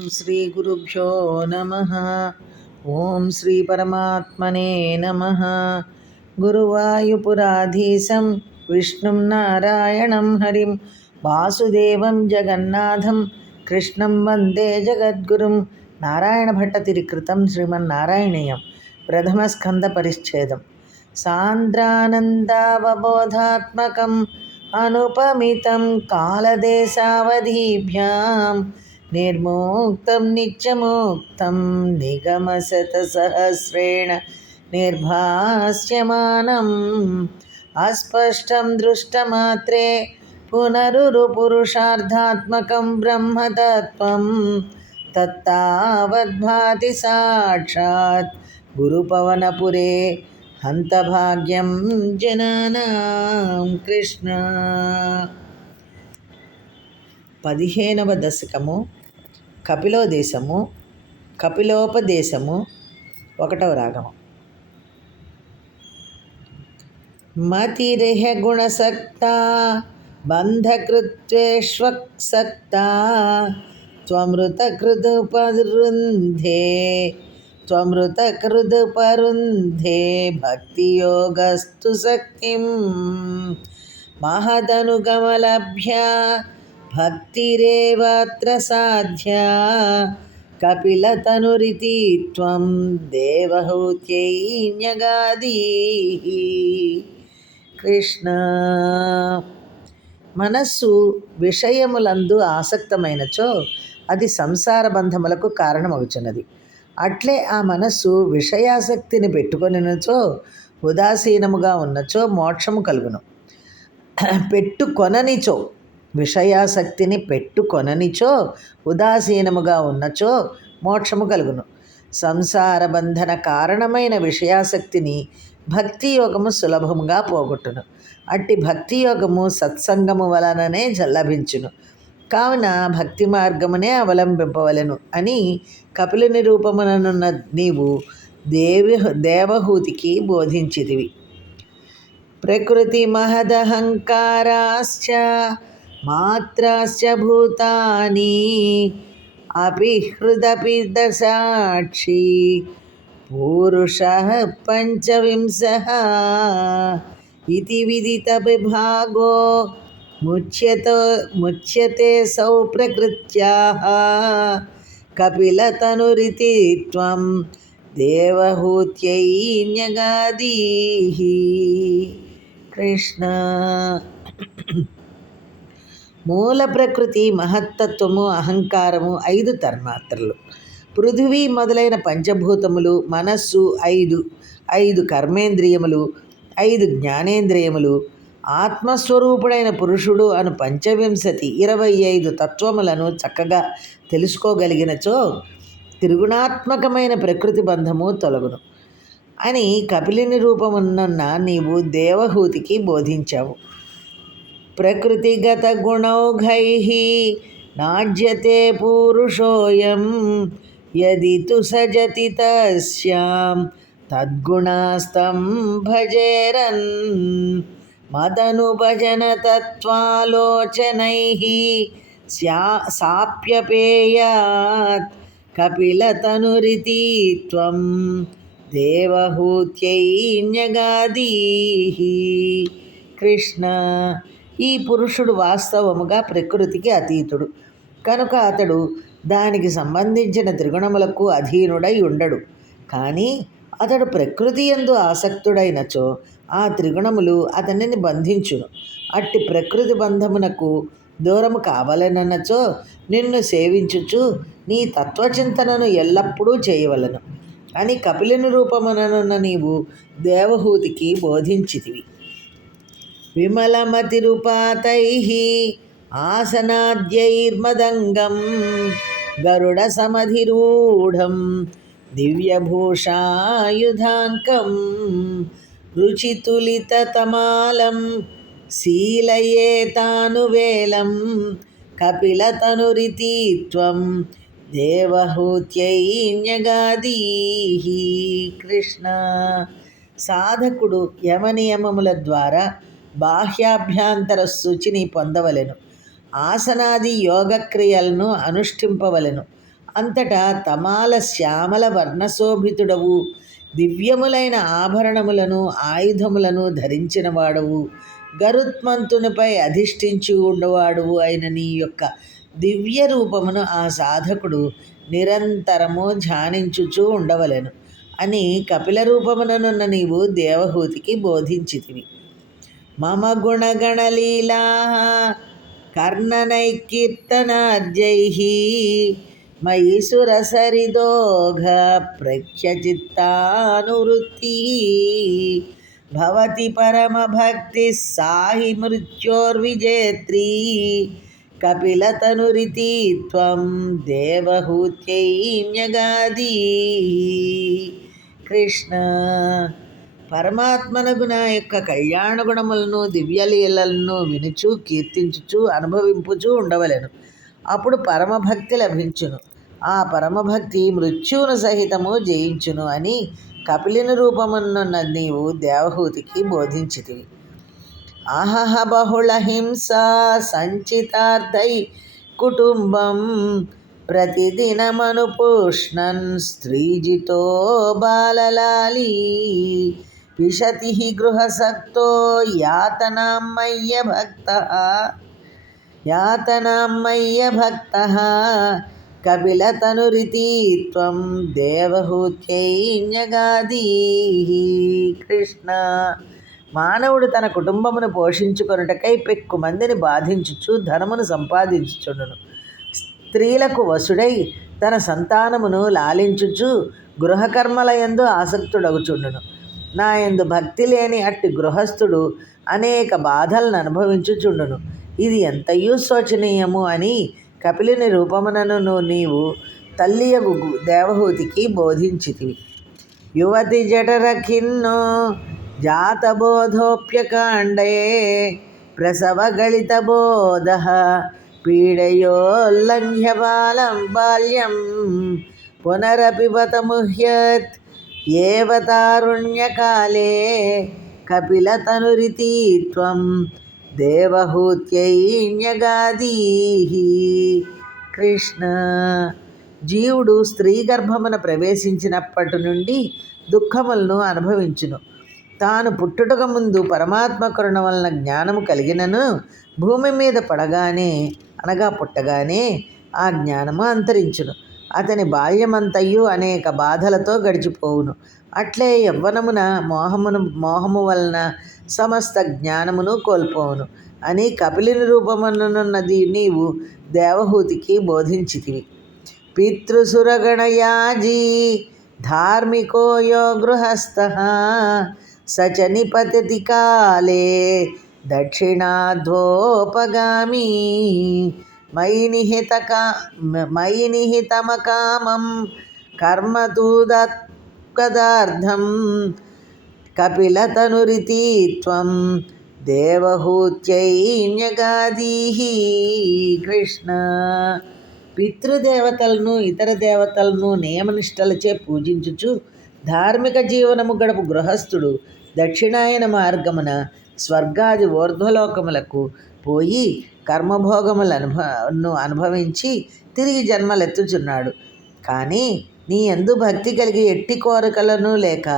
ఓం శ్రీ గురుభ్యో నమ. ఓం శ్రీ పరమాత్మనే నమ. గురువాయుపురాధీశం విష్ణుం నారాయణం హరిం. వాసుదేవం జగన్నాథం కృష్ణం వందే జగద్గురుం. నారాయణ భట్టతిరికృతం శ్రీమన్నారాయణీయం. ప్రథమస్కంద పరిచ్ఛేదం. సాంద్రానందావబోధాత్మకం అనుపమితం కాలదేశావధీభ్యాం. నిర్మోక్తం నిత్యమోక్తం నిగమశతసహస్రేణ నిర్భాస్యమానం అస్పష్టం దృష్టమాత్రే పునరుపురుషార్థాత్మకం బ్రహ్మతత్వం. తత్తావద్భాతి సాక్షాత్ గురుపవనపురే హంతభాగ్యం జనానాం కృష్ణ. పదిహేనవ దశకము కపిలోదేశము కపిలోపదేశము ఒకటవ రాగము. మతిరిహ గుణసక్త బంధకృత్వేష్వక్సక్త త్వమృతకృదుపరుంధే త్వమృతకృదుపరుంధే భక్తియోగస్తు శక్తిం మహదనుగమలభ్య భక్తిరేవాత్ర సాధ్యా. కపిలతనురితి త్వం దేవహూత్యైన్యగాది కృష్ణ మనస్సు విషయములందు ఆసక్తమైనచో అది సంసార బంధములకు కారణమవుచున్నది అట్లే ఆ మనస్సు విషయాసక్తిని పెట్టుకొనినచో ఉదాసీనముగా ఉన్నచో మోక్షము కలుగును. పెట్టుకొననిచో విషయాసక్తిని పెట్టుకొననిచో ఉదాసీనముగా ఉన్నచో మోక్షము కలుగును. సంసార బంధన కారణమైన విషయాసక్తిని భక్తి యోగము సులభముగా పోగొట్టును. అట్టి భక్తి యోగము సత్సంగము వలననే లభించును కావున భక్తి మార్గమునే అవలంబింపవలను అని కపిల నిరూపముననున్న నీవు దేవి దేవహూతికి బోధించితివి. ప్రకృతి మహదహంకారాశ్చ मात्राश्च भूतानि अपि हृदपि दशाक्षी पूरुषः पञ्चविंशः इति विदितविभागो मुच्यतो मुच्यते सौ प्रकृत्याः। कपिलतनुरिति त्वं देवहूत्यै न्यगादीः। कृष्ण। మూల ప్రకృతి మహత్తత్వము అహంకారము ఐదు తన్మాత్రలు. పృథివీ మొదలైన పంచభూతములు మనస్సు ఐదు ఐదు కర్మేంద్రియములు ఐదు జ్ఞానేంద్రియములు ఆత్మస్వరూపుడైన పురుషుడు అను పంచవింశతి ఇరవై ఐదు తత్వములను చక్కగా తెలుసుకోగలిగినచో త్రిగుణాత్మకమైన ప్రకృతి బంధము తొలగును. అని కపిలిని రూపమున్న నీవు దేవహూతికి బోధించావు. ప్రకృతిగత గుణౌఘై నాజ్యతే పూరుషోయం యది తు సజతి తస్యాం తద్గుణాస్తం భజేరన్ మదనుభజనతత్వాలోచనైः స్యా సాప్యపేయాత్ కపిలతనురితి త్వం దేవహూత్యై న్యగాదీః కృష్ణ ఈ పురుషుడు వాస్తవముగా ప్రకృతికి అతీతుడు. కనుక అతడు దానికి సంబంధించిన త్రిగుణములకు అధీనుడై ఉండడు. కానీ అతడు ప్రకృతి ఎందు ఆసక్తుడైనచో ఆ త్రిగుణములు అతనిని బంధించును. అట్టి ప్రకృతి బంధమునకు దూరము కావాలనన్నచో నిన్ను సేవించుచు నీ తత్వచింతనను ఎల్లప్పుడూ చేయవలను. అని కపిలిని రూపముననున్న నీవు దేవహూతికి బోధించితివి. విమలమతిరుపాతై ఆసనాద్యైర్మదంగం గరుడ సమధిరూఢం దివ్యభూషాయుధాంకం రుచితులితతమాలం శీలయేతానువేలం కపిలతనురితి త్వం దేవహూత్యై న్యగాదీ కృష్ణ సాధకుడు యమనియమముల ద్వారా బాహ్యాభ్యాంతర శుచిని పొందవలెను. ఆసనాది యోగక్రియలను అనుష్ఠింపవలెను. అంతటా తమాల శ్యామల వర్ణశోభితుడవు. దివ్యములైన ఆభరణములను ఆయుధములను ధరించిన వాడవు గరుత్మంతునిపై అధిష్ఠించి ఉండవాడువు అయిన నీ యొక్క దివ్య రూపమును ఆ సాధకుడు నిరంతరము ధ్యానించుచూ ఉండవలెను. అని కపిల రూపముననున్న నీవు దేవహూతికి బోధించితివి. మమ గుణగణలీలా కర్ణనైకీర్తనాద్యై మయి సురసరిదోఘ ప్రఖ్యచిత్తానువృత్తి భవతి పరమభక్తి సాహి మృత్యోర్విజేత్రీ కపిలతనురితి త్వం దేవహూత్యై న్యగాది కృష్ణ పరమాత్మనగు నా యొక్క కళ్యాణ గుణములను దివ్యలీలలను వినుచు కీర్తించుచు అనుభవింపుచూ ఉండవలెను. అప్పుడు పరమభక్తి లభించును. ఆ పరమభక్తి మృత్యువును సహితము జయించును అని కపిలిని రూపమున్న నీవు దేవహూతికి బోధించితివి. ఆహహ బహుళ హింస సంచితార్థై కుటుంబం ప్రతిదినమనుపుష్ణన్ స్త్రీజితో బాలలాలీ. పిషతి గృహసక్తో యాతనామయ్య భక్త యాతనామయ్య భక్త కపిలతనురితి త్వం దేవహూత్యైన్యగాదీ. కృష్ణ మానవుడు తన కుటుంబమును పోషించుకొనుటకై పెక్కు మందిని బాధించుచు ధనమును సంపాదించుచుండును. స్త్రీలకు వసుడై తన సంతానమును లాలించుచు గృహకర్మల యందు ఆసక్తుడగుచుండును. నా ఎందు భక్తి లేని అట్టి గృహస్థుడు అనేక బాధలను అనుభవించుచుండును. ఇది ఎంతయూ శోచనీయము అని కపిలిని రూపమునను నీవు తల్లియగు దేవహూతికి బోధించితివి. యువతి జఠరఖిన్నో జాతబోధోప్యకాండే ప్రసవగళితబోధ పీడయోల్లంఘ్య బాలం బాల్యం పునరపి ఏవతారుణ్యకాలే ముహ్యత్ ఏవ కపిలతనురితి త్వం దేవహూత్యైన్యగాదీ కృష్ణ జీవుడు స్త్రీ గర్భమున ప్రవేశించినప్పటి నుండి దుఃఖములను అనుభవించును. తాను పుట్టుటకు ముందు పరమాత్మ కరుణ వలన జ్ఞానము కలిగినను. భూమి మీద పడగానే అనగా పుట్టగానే ఆ జ్ఞానము అంతరించును. అతని బాల్యమంతయు అనేక బాధలతో గడిచిపోవును. అట్లే యవ్వనమున మోహమును మోహము వలన సమస్త జ్ఞానమును కోల్పోవును. అని కపిలిని రూపమునున్నది నీవు దేవహూతికి బోధించితివి. పితృసురగణయాజీ ధార్మికో యో గృహస్థ సచ నిపతతి కాలే దక్షిణాధ్వోపగామి మయి నిహితకా మయి నిహితమకామం కర్మతూదత్కదార్థం కపిలతనురితి త్వం దేవహూత్యైన్యగాదీహి కృష్ణ. పితృదేవతలను ఇతర దేవతలను నియమనిష్టలచే పూజించుచు ధార్మిక జీవనము గడపు గృహస్థుడు దక్షిణాయన మార్గమున స్వర్గాది ఊర్ధ్వలోకములకు పోయి కర్మభోగములు అనుభవను అనుభవించి తిరిగి జన్మలెత్తుచున్నాడు. కానీ నీ ఎందు భక్తి కలిగి ఎట్టి కోరికలను లేక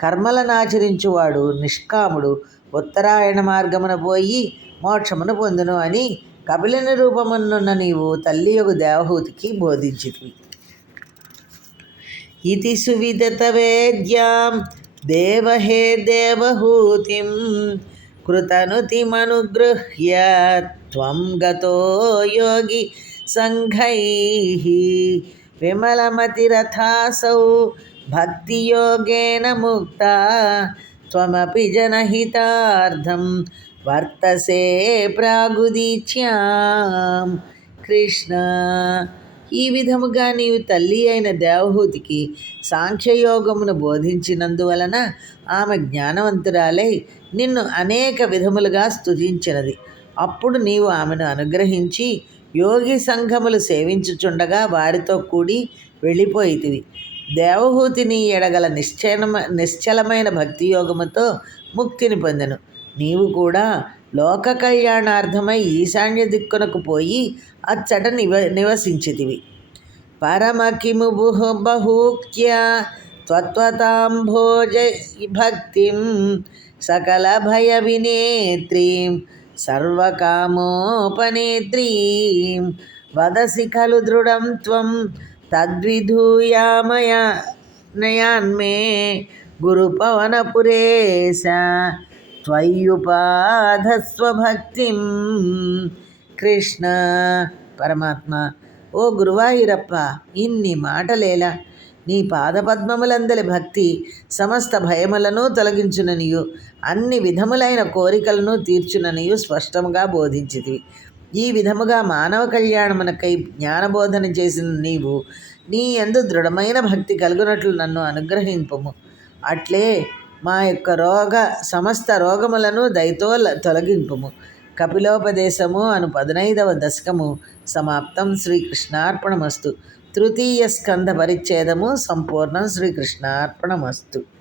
కర్మలను ఆచరించువాడు నిష్కాముడు. ఉత్తరాయణ మార్గమున పోయి మోక్షమును పొందును అని కపిలని రూపమునున్న నీవు తల్లి యొక్క దేవహూతికి బోధించితివి. ఇది సువిదత వేద్యాం దేవహే దేవహూతిం कृतनुतिमनुगृह्य त्वं गतो योगी सङ्घैः विमलमतिरथासौ भक्तियोगेन मुक्ता त्वमपि जनहितार्थं वर्तसे प्रागुदीच्यां कृष्ण। ఈ విధముగా నీవు తల్లి అయిన దేవహూతికి సాంఖ్యయోగమును బోధించినందువలన ఆమె జ్ఞానవంతురాలై నిన్ను అనేక విధములుగా స్తుతించినది. అప్పుడు నీవు ఆమెను అనుగ్రహించి యోగి సంఘములు సేవించుచుండగా వారితో కూడి వెళ్ళిపోయితివి. దేవహూతిని ఎడగల నిశ్చలమ నిశ్చలమైన భక్తి యోగముతో ముక్తిని పొందెను. నీవు కూడా లోక కళ్యాణార్థమై ఈశాన్య దిక్కునకు పోయి అచ్చట నివ నివసించితివి. పరమకిము బుహు బహూక్య త్వత్వతాంభోజ భక్తిం సకల భయ వినేత్రీం సర్వకామోపనేత్రీం వదసి ఖలు దృఢం త్వం తద్విధూయామయ నయాన్మే గురుపవనపురేశ త్వయ్యుపాధస్వభక్తిం కృష్ణ పరమాత్మ. ఓ గురువాయూరప్ప ఇన్ని మాటలేలా? నీ పాదపద్మములందలి భక్తి సమస్త భయములను తొలగించుననియు. అన్ని విధములైన కోరికలను తీర్చుననియు స్పష్టముగా బోధించితివి. ఈ విధముగా మానవ కళ్యాణమునకై జ్ఞానబోధన చేసిన నీవు నీ ఎందు దృఢమైన భక్తి కలుగునట్లు నన్ను అనుగ్రహింపము. అట్లే మా యొక్క రోగ సమస్త రోగములను దయతో తొలగింపుము. కపిలోపదేశము అను పదనైదవ దశకము సమాప్తం శ్రీకృష్ణార్పణమస్తు. తృతీయ స్కంద పరిచ్ఛేదము సంపూర్ణం శ్రీకృష్ణార్పణమస్తు.